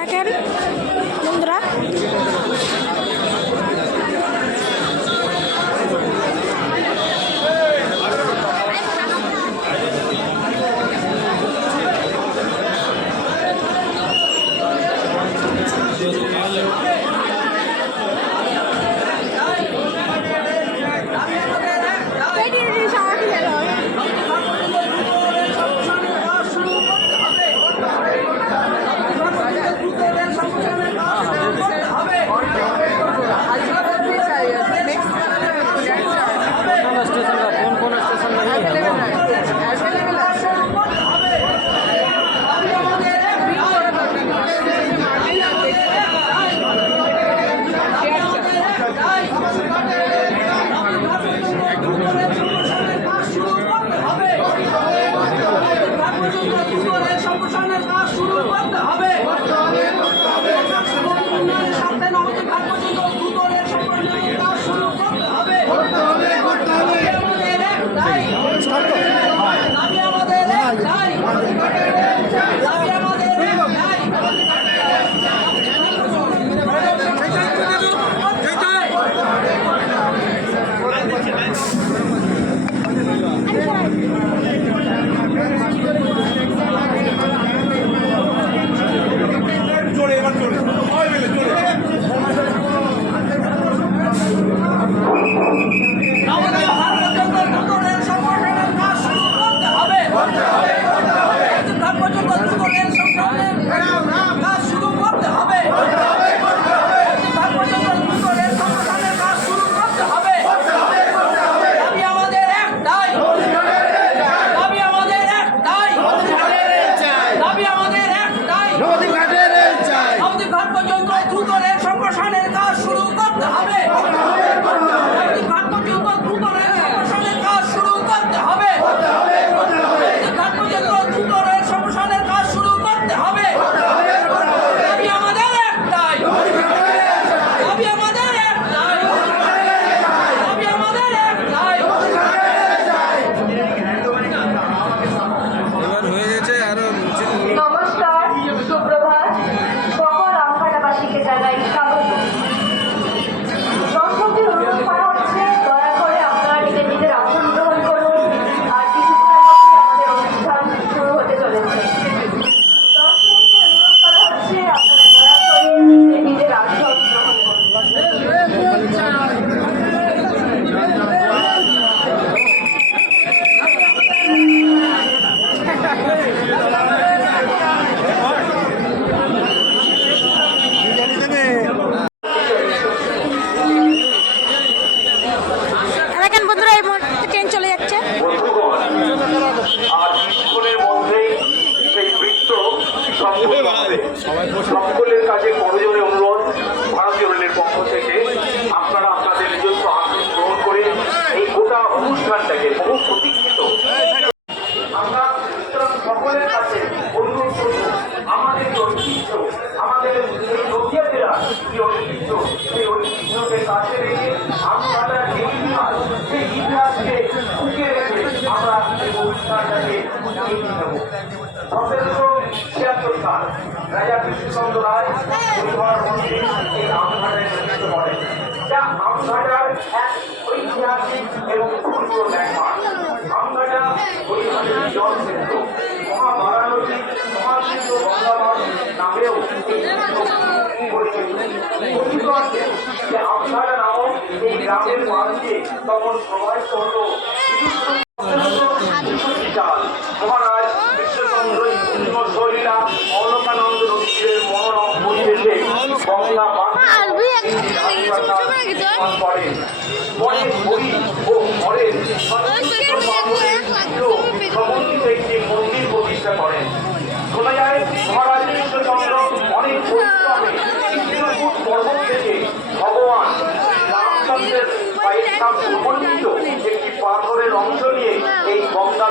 দেখেন বন্ধুরা, সকলের কাছে করজোড়ে অনুরোধ, ভারতীয় রেলের পক্ষ থেকে আপনারা আপনাদের নিজস্ব আসন গ্রহণ করে এই গোটা অনুষ্ঠানটাকে বহু প্রতীক্ষিত আমরা সকলের কাছে অনুরোধ করব, আমাদের ঐতিহ্য, আমাদের এই নদিয়া জেলা যে ঐতিহ্য, সেই ঐতিহ্যকে কাছে রেখে আমরা যে ইতিহাস, সেই ইতিহাসকে ঢুকে রেখে আমরা এই অনুষ্ঠানটাকে এগিয়ে নেব। 1776 সাল রাজা কৃষ্ণচন্দ্র রায় পরিবার মন্ত্রী এই আমঘাটের নেতৃত্ব করেন, যা আমঘাটার এক ঐতিহাসিক এবং সুন্দর ল্যান্ডমার্ক। আমঘাটা ঐতিহাসিক জল ক্ষেত্র, মহাবারাণসী, মহাসিন্ধ গঙ্গাবর নামেও কথিত আছে যে আমঘাটা নামক এই গ্রামের মানুষকে তখন প্রবাহিত হতো মহারাজ কৃষ্ণচন্দ্র শৈলীলা অলকানন্দ নদীর মনোরম পরিবেশে গঙ্গা করেন। পরে বই ও ঘরের সমন্বিত একটি মন্দির প্রতিষ্ঠা করেন। শোনা যায় মহারাজ কৃষ্ণচন্দ্র অনেক পরিশ্রমে চিত্রকূট পর্বত থেকে ভগবান রামচন্দ্রের সমন্বিত একটি পাথরের অংশ নিয়ে এই গঙ্গা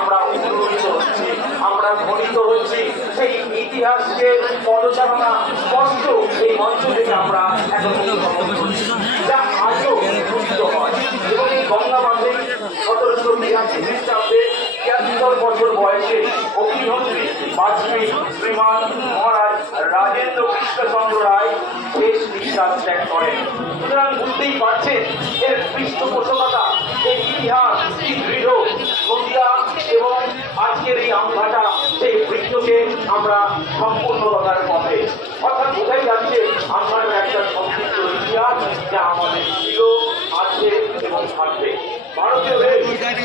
আমরা অনুপ্রাণিত হচ্ছি, আমরা ধ্বনিত হচ্ছি সেই ইতিহাসকে পদচারণা স্পষ্ট এই মঞ্চ থেকে আমরা এখন যা আজও প্রকৃত হয়। এবং এই গঙ্গা বাঁধে 1782 খ্রিস্টাব্দে 75 বছর বয়সে অগ্নিহোত্রী বাজপেয়ী শ্রীমান মহারাজ রাজেন্দ্র কৃষ্ণচন্দ্র রায় শেষ নিঃশ্বাস ত্যাগ করেন। সুতরাং বুঝতেই পারছেন এর পৃষ্ঠপোষকতা, এর ইতিহাস কি দৃঢ়। নদিয়া এবং আজকের এই আমঘাটা সেই বৃক্ষকে আমরা সম্পূর্ণতার পথে, অর্থাৎ বোঝাই যাচ্ছে আমঘাটার একটা সমৃদ্ধ ইতিহাস যা আমাদের ছিল, আছে এবং থাকবে। ভারতীয় রেল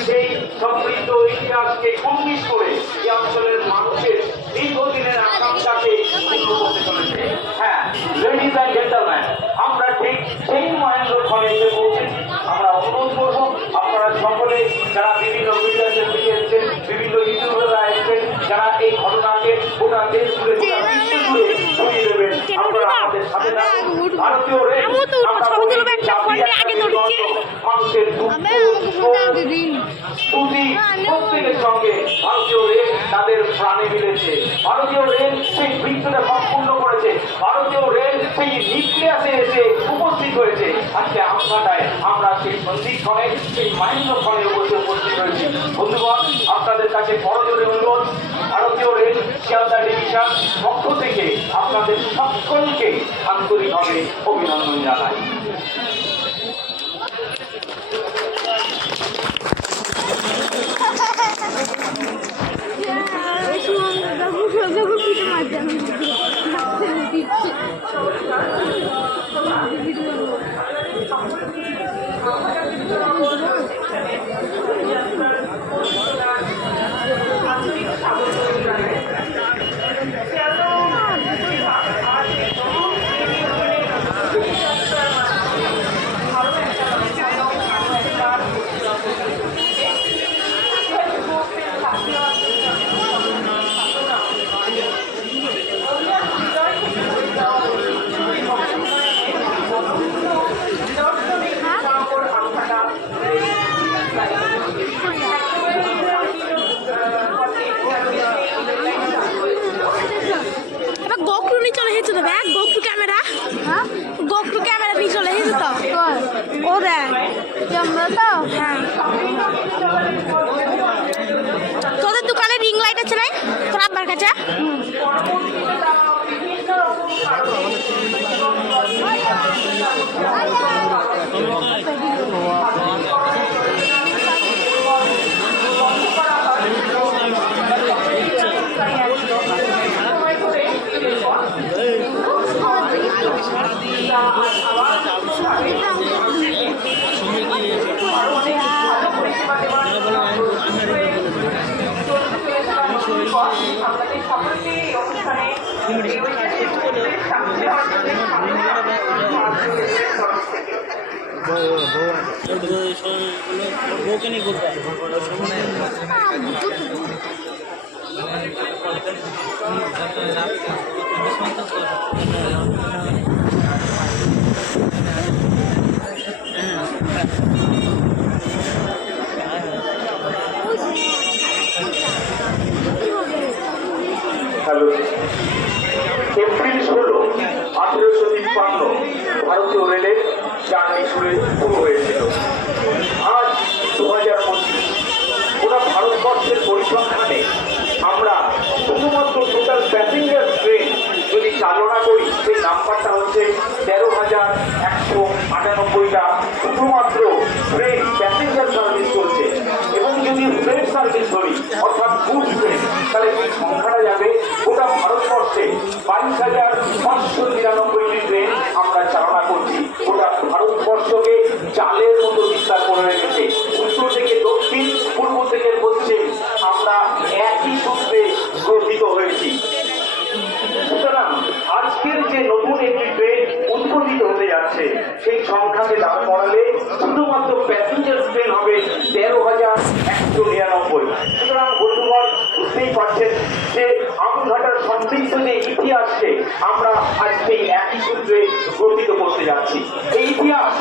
সেই সমৃদ্ধ ইতিহাসকে কুর্নিশ করে এই অঞ্চলের মানুষের দীর্ঘদিনের আকাঙ্ক্ষাকে পূর্ণ করতে চলেছে। হ্যাঁ, লেডিজ অ্যান্ড জেন্টলম্যান, আমরা ঠিক সেই মহেন্দ্র ক্ষণে এসে পৌঁছেছি। আমরা অনুরোধ করবো আপনারা সকলে যারা বিভিন্ন মিডিয়াতে এসেছেন, বিভিন্ন ইউটিউবাররা এসেছেন, যারা এই ঘটনাকে গোটা দেশ জুড়ে গোটা বিশ্ব জুড়ে ছড়িয়ে দেবেন, আপনারা আমাদের সাথে থাকুন। ভারতীয় রেল মানুষের প্রত্যেকের সঙ্গে ভারতীয় রেল তাদের প্রাণে মিলেছে। ভারতীয় রেল সেই বৃক্ষটা সম্পূর্ণ করেছে। ভারতীয় রেল সেই নিউক্লিয়াসে এসে উপস্থিত হয়েছে। আজকে আমঘাটায় আমরা সেই সন্ধিক্ষণে, সেই মাহেন্দ্রক্ষণে বসে উপস্থিত হয়েছি। বন্ধুগণ, আপনাদের কাছে বড়জোরে অনুরোধ, ভারতীয় রেল শিয়ালদা ডিভিশন পক্ষ থেকে আপনাদের সকলকে আন্তরিকভাবে অভিনন্দন জানাই। তোদের দোকানে রিং লাইট আছে নাই তোর আব্বার কাছে? হ্যালো, এপ্রিল 16, 1853 ভারতীয় রেলের চাকরি শুরু হয়েছিল। আজ 2025, গোটা ভারতবর্ষের পরিসংখ্যানে আমরা শুধুমাত্র টোটাল প্যাসেঞ্জার ট্রেন যদি চালনা করি, সেই নাম্বারটা হচ্ছে 13,198টা শুধুমাত্র ট্রেন প্যাসেঞ্জার সার্ভিস চলছে। এবং যদি ফ্রেট সার্ভিস ধরি, অর্থাৎ গুডস ট্রেন, তাহলে এই সংখ্যাটা যাবে গোটা ভারতবর্ষে 22,599টি ট্রেন আমরা চালনা করছি। গোটা ভারতবর্ষকে জালের মতো বিস্তার করে রেখেছে। উত্তর থেকে দক্ষিণ, পূর্ব থেকে পশ্চিম, আমরা একই সূত্রে গঠিত হয়েছি। সুতরাং আজকের যে নতুন একটি ট্রেন উদ্বোধিত হতে যাচ্ছে, সেই সংখ্যাকে দাম পড়ালে শুধুমাত্র প্যাসেঞ্জার ট্রেন হবে 13,199। সুতরাং বন্ধুগণ, বুঝতেই পারছেন যে আমঘাটার সমৃদ্ধ যে ইতিহাসকে আমরা আজকে একই সূত্রে গঠিত করতে যাচ্ছি। এই ইতিহাস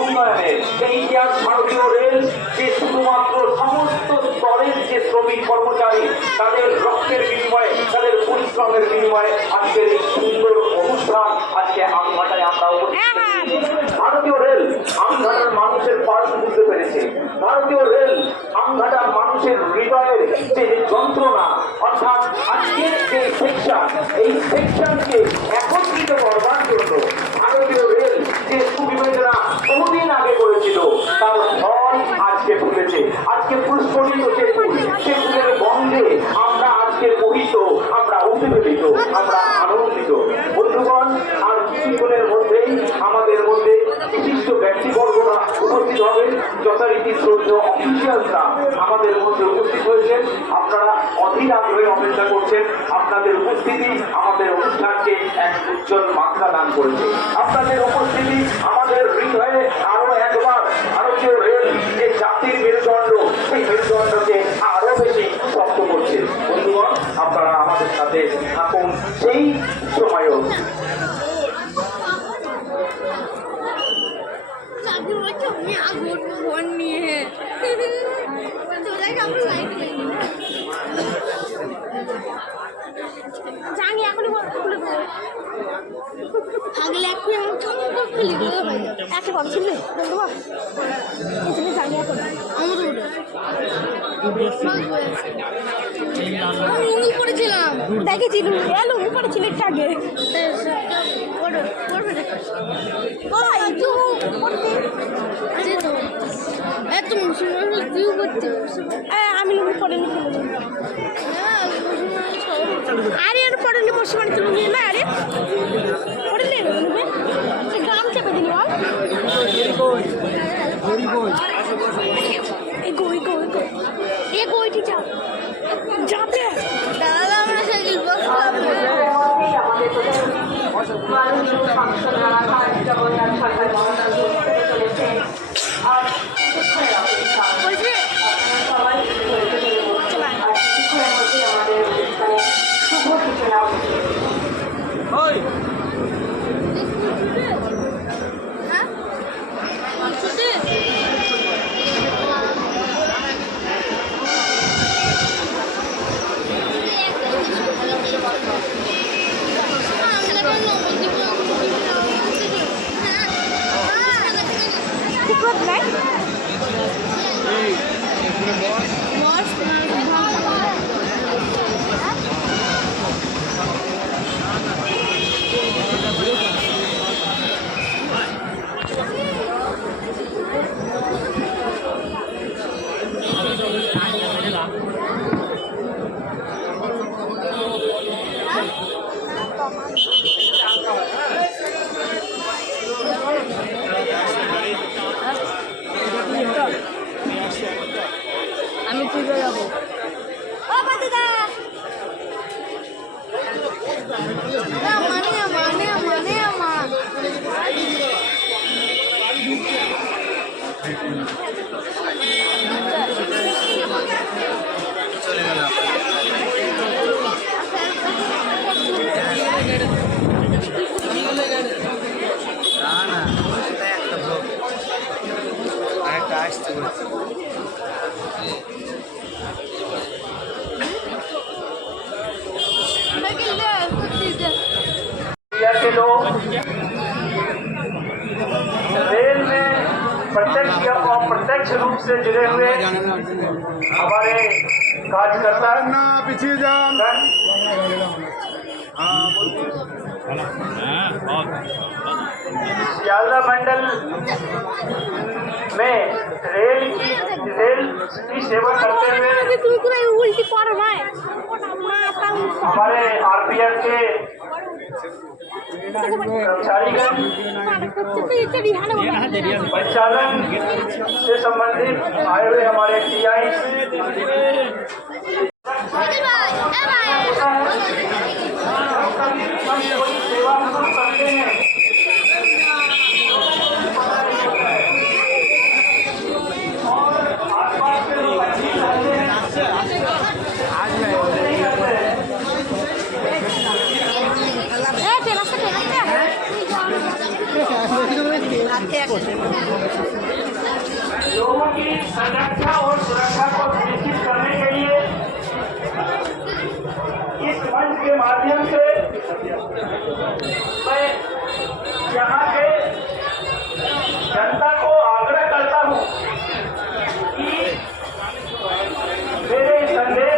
উন্নয়নের, এই ইতিহাস ভারতীয় রেল যে শুধুমাত্র সমস্ত স্তরের যে শ্রমিক কর্মচারী, তাদের রক্তের বিনিময়ে, তাদের পরিশ্রমের বিনিময়ে আজকের এই সুন্দর অনুষ্ঠান আজকে আমঘাটায় আমরা ভারতীয় রেল আমঘাটার মানুষের পার্শ্ব বুঝতে পেরেছে। ভারতীয় রেল আমঘাটার মানুষের হৃদয়ের যে যন্ত্রণা, অর্থাৎ আজকের যে সেকশন, এই সেকশনকে একত্রিত করবার জন্য ভারতীয় রেল যে সুবিবেচনা বহুদিন আগে করেছিল তার ফল আজকে ফুটেছে। আজকে পুষ্পরিত যে ফুল, সে ফুলের গন্ধে আমরা আজকে মোহিত, আমরা উদ্বেলিত, আমরা আনন্দিত। বন্ধুগণ, আর কিছুক্ষণের মধ্যেই আমাদের মধ্যে বিশিষ্ট ব্যক্তিবর্গরা উপস্থিত হবে। যথারীতি শ্রদ্ধেয় অফিসিয়ালরা আমাদের মধ্যে উপস্থিত হয়েছেন। আপনারা অধীর আগ্রহে অপেক্ষা করছেন। আপনাদের উপস্থিতি আমাদের অনুষ্ঠানকে এক উজ্জ্বল মাত্রা দান করেছে। আপনাদের উপস্থিতি আমাদের হৃদয়ে আরো একবার ভারতীয় রেল যে জাতির মেরুদণ্ড, সেই মেরুদণ্ডকে আরো বেশি শক্ত করছে। বন্ধুগণ, আপনারা আমাদের সাথে থাকুন সেই সময়ও। জানি এখনই খুলে দেবো আগলে এখনই আমার চমক খুলে দেবো একটা কথা ছিল বন্ধু এখানে জানি এখন আমার আমি লুঙ্গি পরেছিলাম দেখেছি লুঙ্গি পরেছিল একটু আগে আমি লুঙ্গি পরেনি আরে আর পড়েনি পশ্চিমানে তো লুঙ্গি না আরে পড়লে গ্রাম চেপে দিলি বল এগো এটি যাও যাবে দাদা আমরা সাইকেল আমি ঠিক হয়ে যাবো रेल में प्रत्यक्ष या अप्रत्यक्ष रूप से जुड़े हुए हमारे कार्यकर्ता पीछे जान सियालदा मंडल में रेल की सेवा करते हुए उल्टी पड़ रहा है हमारे आरपीएफ के कर्मचारीगण परिचालन से संबंधित आए हुए हमारे टीआई सेवा करते हैं लोगों की संरक्षा और सुरक्षा को सुनिश्चित करने के लिए इस मंच के माध्यम से मैं यहाँ के जनता को आग्रह करता हूँ कि मेरे संदेश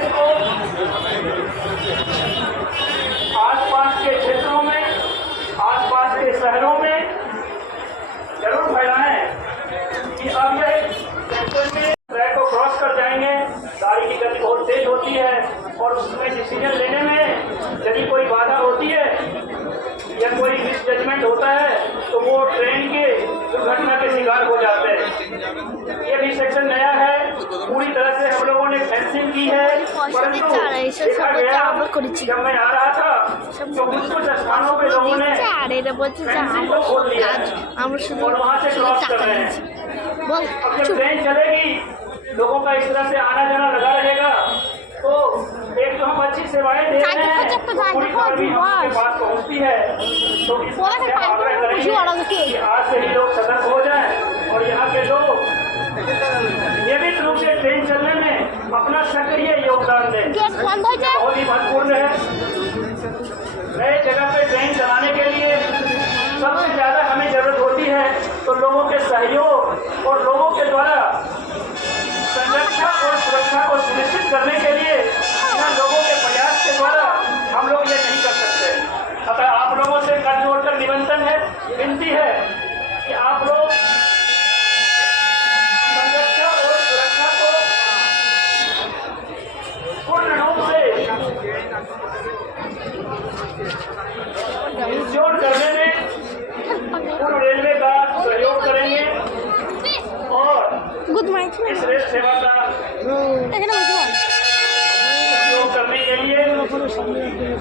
परेशान हो जाते हैं। ये भी सेक्शन नया है, पूरी तरह से हम लोगों ने फेंसिंग की है, परंतु देखा गया जब मैं आ रहा था तो कुछ कुछ स्थानों पे लोगों ने फेंसिंग को खोल लिया है और वहाँ से क्रॉस कर रहे हैं। अब जब ट्रेन चलेगी, लोगों का इस तरह से आना जाना लगा रहेगा, तो एक जो हम अच्छी सेवाएं दे रहे हैं पूरी खबर भी हमारे पास पहुंचती है। तो इस बात से आग्रह करेंगे कि आज से ही लोग सतर्क हो जाएं और यहाँ के लोग नियमित रूप से ट्रेन चलने में अपना सक्रिय योगदान दें। बहुत ही महत्वपूर्ण है। नए जगह पे ट्रेन चलाने के लिए सबसे ज्यादा हमें जरूरत होती है तो लोगों के सहयोग और लोगों के द्वारा संरक्षा और सुरक्षा को सुनिश्चित करने के लिए बिना लोगों के प्रयास के द्वारा हम लोग ये नहीं कर सकते। अतः आप लोगों से कर जोड़कर निवेदन है, विनती है कि आप लोग संरक्षा और सुरक्षा को पूर्ण रूप से इंश्योर करने में पूर्व रेलवे का सहयोग करेंगे और इस रेल सेवा का उपयोग करने के लिए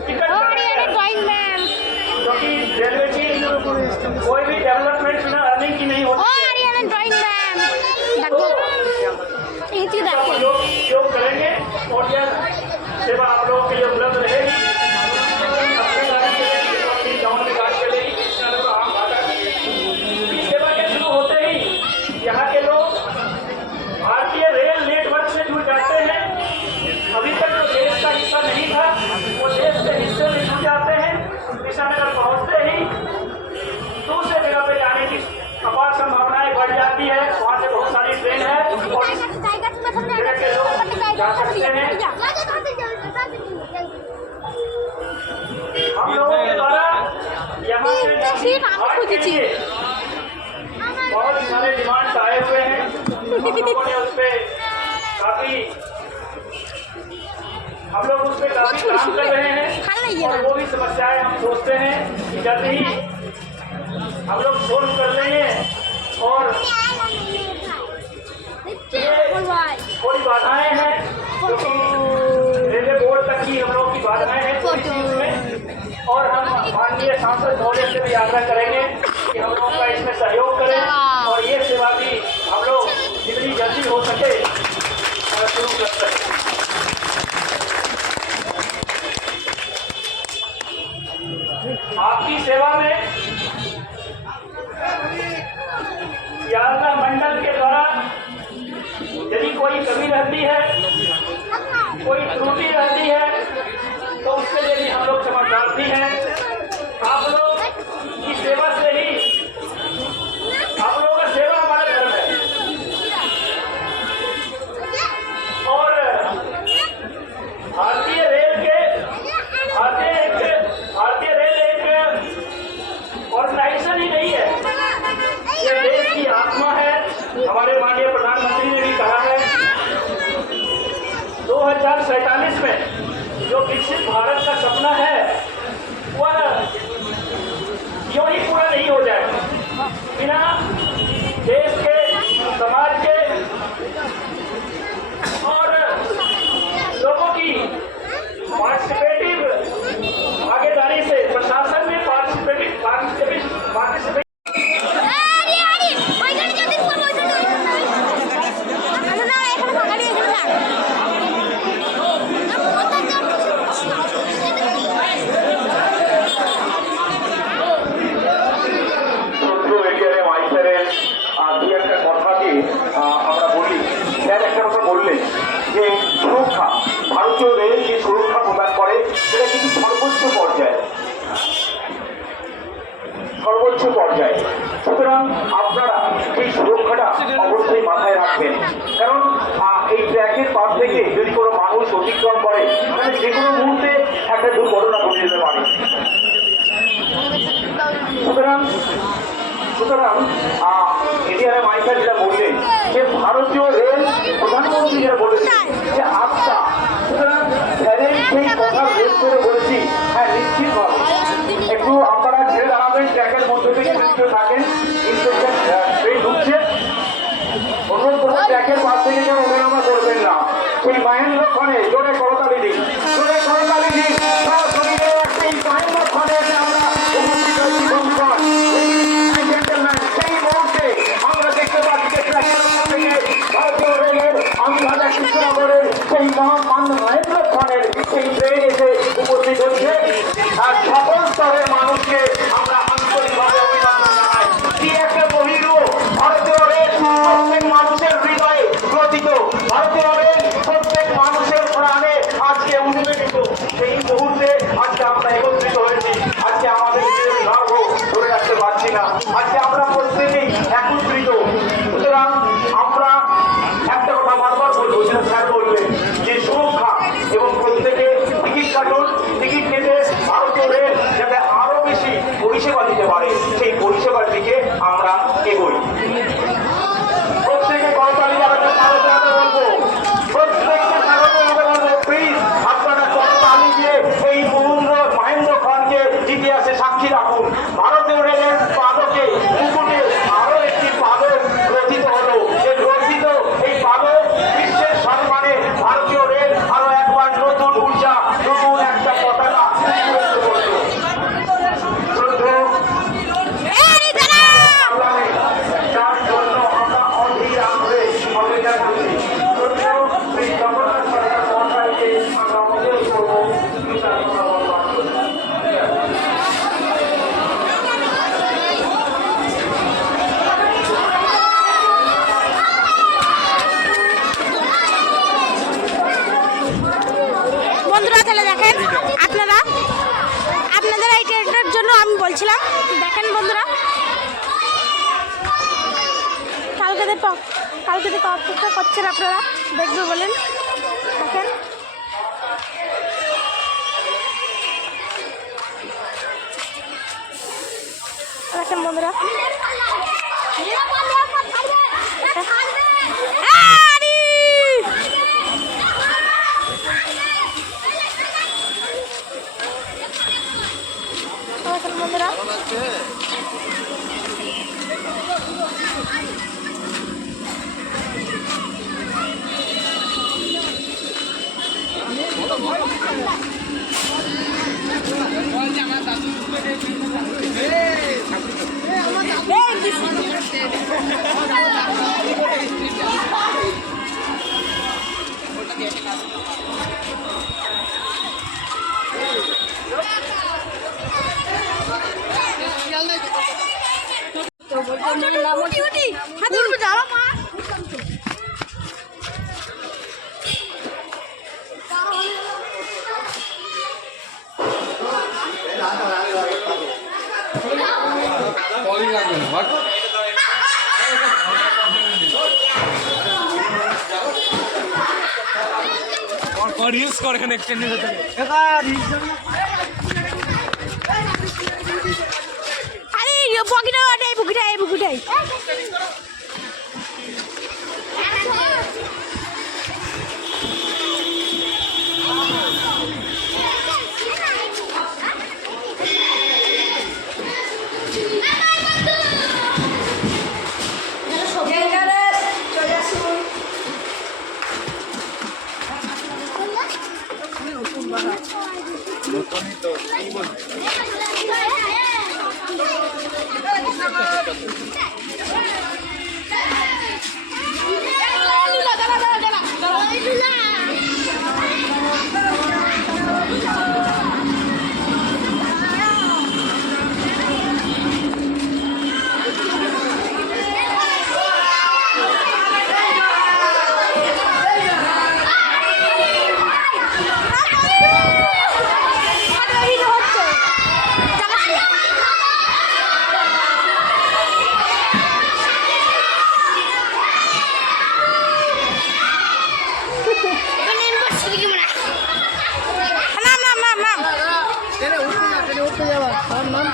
टिकट क्योंकि रेलवे की कोई भी डेवलपमेंट बिना अर्निंग की नहीं होती है। लोग उपयोग करेंगे और यह सेवा आप लोगों के लिए उपलब्ध रहेगी। अपने गाड़ी चलेगी, अपनी गाँव में गाड़ी चलेगी, आम भाषा की सेवा के शुरू होते ही यहाँ के लोग भारतीय रेल नेटवर्क से जुड़ जाते हैं। अभी तक जो देश का हिस्सा नहीं था वो देश के हिस्से में जुड़ जाते हैं। ईशानगर पहुँचते ही दूसरे जगह पे जाने की अपार संभावनाएं बढ़ जाती है। वहाँ से बहुत सारी ट्रेन है और इस जगह के लोग जा सकते हैं। हम लोगों के द्वारा यहाँ से बहुत सारे डिमांड आए हुए हैं। हम लोगों ने उस पर काफी काम कर रहे हैं और वो भी समस्याएं हम सोचते हैं कि जल्द ही हम लोग सोल्व कर लेंगे। और थोड़ी बाधाएं हैं जो कि रेलवे बोर्ड तक की हम लोग की बाधाएं हैं इस चीज में, और हम माननीय सांसद महोदय से भी आग्रह करेंगे कि हम लोग का इसमें सहयोग करें और ये सेवा भी हम लोग जितनी जल्दी हो सके शुरू कर सकें। आपकी सेवा में यात्रा मंडल के द्वारा यदि कोई कमी रहती है, कोई त्रुटि रहती है, तो उसके लिए भी हम लोग क्षमा प्रार्थी हैं। आप लोग की सेवा से ही आप लोगों का सेवा हमारा धर्म है और भारतीय रेल एक ऑर्गेनाइजेशन ही नहीं है, ये देश की आत्मा है। हमारे माननीय प्रधानमंत्री ने भी कहा है 2047 में जो विकसित भारत का सपना है वह यूं ही पूरा नहीं हो जाएगा बिना देश के, समाज के और लोगों की पार्टिसिपेटिव भागीदारी से, प्रशासन में पार्टिसिपेटिव আমরা বলি, স্যার একটা কথা বললেন যে সুরক্ষা, ভারতীয় রেল যে সুরক্ষা প্রদান করে সেটা কিন্তু সর্বোচ্চ পর্যায়ে। সুতরাং আপনারা এই সুরক্ষাটা অবশ্যই মাথায় রাখবেন, কারণ এই ট্র্যাকের পাশ থেকে যদি কোনো মানুষ অতিক্রম করে তাহলে যে কোনো মুহূর্তে একটা দুর্ঘটনা ঘটে যেতে পারে। সুতরাং এডিআরএম আইসা যেটা বললেন যে ভারতীয় রেল প্রধানমন্ত্রী যেটা বলেছেন যে আস্থা, সুতরাং স্যারের সেই কথা বেশ করে বলেছি। হ্যাঁ, নিশ্চিতভাবে একটু আপনারা ছেড়ে দাঁড়াবেন, ট্র্যাকের মধ্যে থেকে থাকেন, ইন্সপেক্টর ট্রেন ঢুকছে। সেই মহেন্দ্র ক্ষণে জোরে করতালি দিই, জোরে করতালি দিই। সশরীরে সেই মহেন্দ্র ক্ষণে আমরা উপস্থিত হয়েছি বন্ধুগণ। সেই মুহূর্তে আমরা দেখতে পাচ্ছি যে প্ল্যাটফর্ম থেকে ভারতীয় রেলের আমদাদা কৃষ্ণনগরের সেই মহেন্দ্র ক্ষণের সেই ট্রেন এসে উপস্থিত হচ্ছে। আর সকল স্তরের মানুষকে আমরা আন্তরিকভাবে অভিনন্দন জানাই। কি একটা বহিরূপ! ভারতীয় রেল প্রত্যেক মানুষের হৃদয়ে গ্রথিত, ভারতীয় রেল প্রত্যেক মানুষের প্রাণে আজকে উন্মেলিত। সেই মুহূর্তে আজকে আমরা একত্রিত হয়েছি। আজকে আমাদের গর্ব ধরে রাখতে পারছি না। আজকে আমরা প্রত্যেকেই একত্রিত। সুতরাং আমরা একটা কথা বারবার বলবো, সেটা স্যার বলবেন যে সুরক্ষা এবং প্রত্যেকে টিকিট কাটুন, টিকিট কেটে ভারতীয় রেল যাতে আরো বেশি পরিষেবা দিতে পারে সেই পরিষেবার দিকে আমরা এগোই। প্রত্যেকে করতালি জানাতে স্বাগত জানাতে বলবো, প্রত্যেককে স্বাগত জানাতে বলবো। প্লিজ আপনারা করতালি দিয়ে এই মহেন্দ্র ক্ষণকে ইতিহাসে সাক্ষী রাখুন। ভারতীয় রেলের পাদকে মুকুটে আরো একটি পাদক রচিত হলো। এই রচিত এই পাদক বিশ্বের সম্মানে ভারতীয় রেল আরো একবার নতুন ঊর্জা, নতুন একটা পতাকা উত্তোলন করলো। যার জন্য আমরা অধীর আগ্রহে অপেক্ষা করছি। সেই জগন্নাথ সরকার মহাশয়কে আমরা অনুরোধ করবো বিচার করবার জন্য। বন্ধুরা তাহলে দেখেন আপনাদের এই ট্রেনটার জন্য আমি বলছিলাম, দেখেন বন্ধুরা কালকে থেকে অপেক্ষা করছেন আপনারা, দেখবে বলেন। দেখেন দেখেন বন্ধুরা, বন্ধুরা রিলস করে এখানে এক্সটেন্ড হতে আরে বুকিটাই নাম